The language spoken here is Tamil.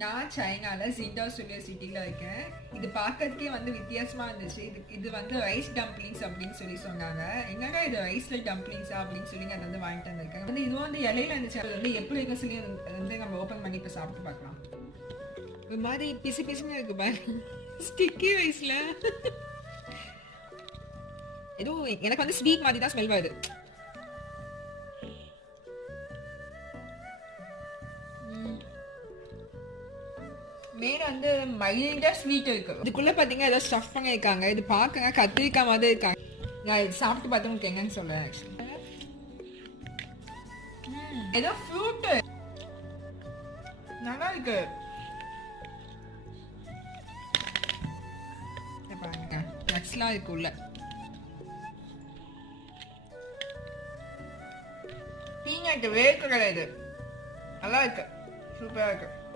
நான் சைனால சிண்டாஸ் யூனிவர்சிட்டியில இருக்கேன். இது பார்க்கறதுக்கே வந்து வித்தியாசமா இருந்துச்சு. இது வந்து ரைஸ் டம்ப்ளிங்ஸ் அப்படின்னு சொன்னாங்க. என்னடா இது ரைஸ்ல டம்ப்ளிங்ஸா அப்படின்னு சொல்லி அதை வந்து வாங்கிட்டு வந்திருக்கேன். வந்து இது வந்து இலையில இருந்துச்சு. அது வந்து எப்படி இருக்க சொல்லி வந்து நம்ம ஓப்பன் பண்ணி இப்போ சாப்பிட்டு பார்க்கலாம். ஒரு மாதிரி பிசு பிசுன்னு இருக்கு பாருங்க. ஸ்டிக்கி ரைஸ்ல ஏதோ எனக்கு வந்து ஸ்வீட் மாதிரி தான் ஸ்மெல் வருது. மேல வந்து மைல்டா ஸ்வீட் இருக்கு. இதுக்குள்ள பாத்தீங்கன்னா ஏதோ ஸ்டஃப் பண்ணிருக்காங்க. இது பாக்க கத்திரிக்காய் மாதிரி இருக்காங்க. நான் இது சாப்பிட்டு பார்த்து உங்களுக்கு என்னன்னு சொல்றேன். ஏதோ ஃப்ரூட் நல்லா இருக்கு. பாருங்க நட்ஸ்லாம் இருக்கு உள்ள. பீனட் வேர்க்கடலை இது நல்லா இருக்கு. சூப்பரா இருக்கு.